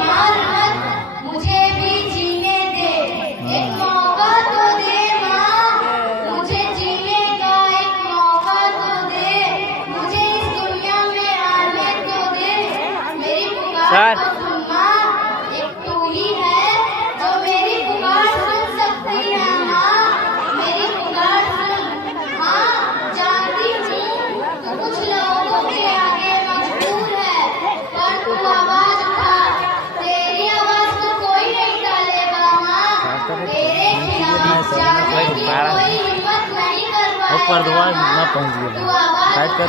मार मत, मुझे भी जीने दे, एक मौका तो दे माँ, मुझे जीने का एक मौका तो दे, मुझे इस दुनिया में आने तो दे, मेरी पुकार तो सुन माँ, एक तू ही है जो मेरी पुकार सुन सकती है माँ, मेरी पुकार सुन। हाँ जानती हूँ तू कुछ लोगों के आगे मजबूर है, पर तू आवाज उठा, तेरी आवाज तो कोई नहीं डालेगा माँ, तेरे खिलाफ जाने की कोई हिम्मत नहीं करवाएगा। ऊपर दुआ ना पहुंच गया। तू आवाज उठाकर